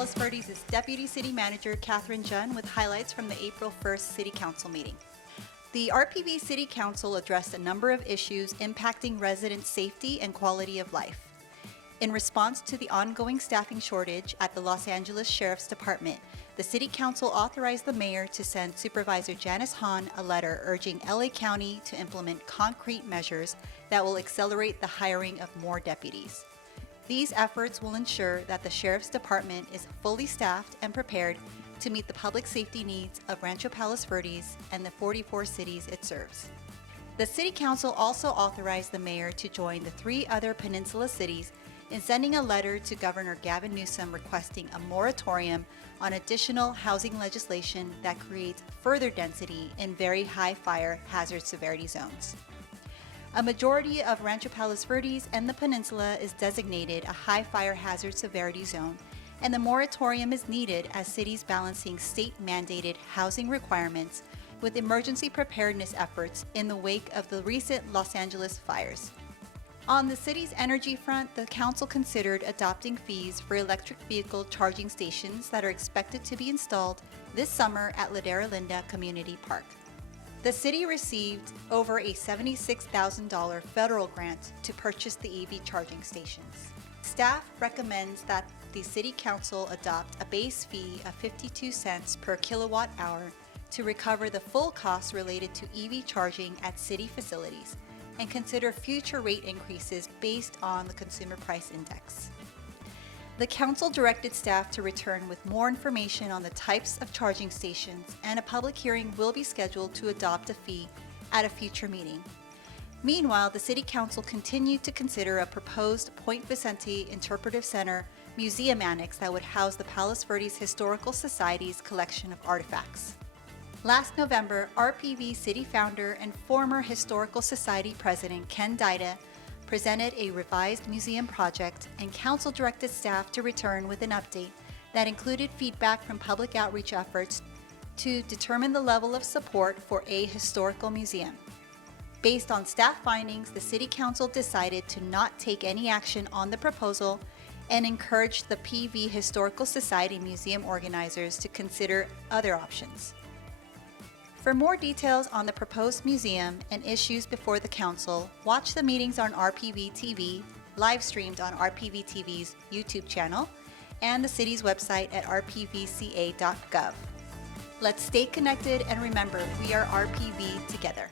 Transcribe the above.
Palos Verdes' Deputy City Manager Catherine Junn with highlights from the April 1st City Council meeting. The RPV City Council addressed a number of issues impacting resident safety and quality of life. In response to the ongoing staffing shortage at the Los Angeles Sheriff's Department, the City Council authorized the mayor to send Supervisor Janice Hahn a letter urging LA County to implement concrete measures that will accelerate the hiring of more deputies. These efforts will ensure that the Sheriff's Department is fully staffed and prepared to meet the public safety needs of Rancho Palos Verdes and the 44 cities it serves. The City Council also authorized the mayor to join the 3 other peninsula cities in sending a letter to Governor Gavin Newsom requesting a moratorium on additional housing legislation that creates further density in very high fire hazard severity zones. A majority of Rancho Palos Verdes and the peninsula is designated a high fire hazard severity zone, and the moratorium is needed as cities balancing state-mandated housing requirements with emergency preparedness efforts in the wake of the recent Los Angeles fires. On the city's energy front, the council considered adopting fees for electric vehicle charging stations that are expected to be installed this summer at Ladera Linda Community Park. The city received over a $76,000 federal grant to purchase the EV charging stations. Staff recommends that the City Council adopt a base fee of 52 cents per kilowatt hour to recover the full costs related to EV charging at city facilities and consider future rate increases based on the Consumer Price Index. The council directed staff to return with more information on the types of charging stations, and a public hearing will be scheduled to adopt a fee at a future meeting. Meanwhile, the City Council continued to consider a proposed Point Vicente Interpretive Center museum annex that would house the Palos Verdes Historical Society's collection of artifacts. Last November, RPV City founder and former Historical Society President Ken Dida presented a revised museum project, and council directed staff to return with an update that included feedback from public outreach efforts to determine the level of support for a historical museum. Based on staff findings, the City Council decided to not take any action on the proposal and encouraged the PV Historical Society museum organizers to consider other options. For more details on the proposed museum and issues before the council, watch the meetings on RPVtv, live streamed on RPVTV's YouTube channel, and the city's website at rpvca.gov. Let's stay connected and remember, we are RPV together.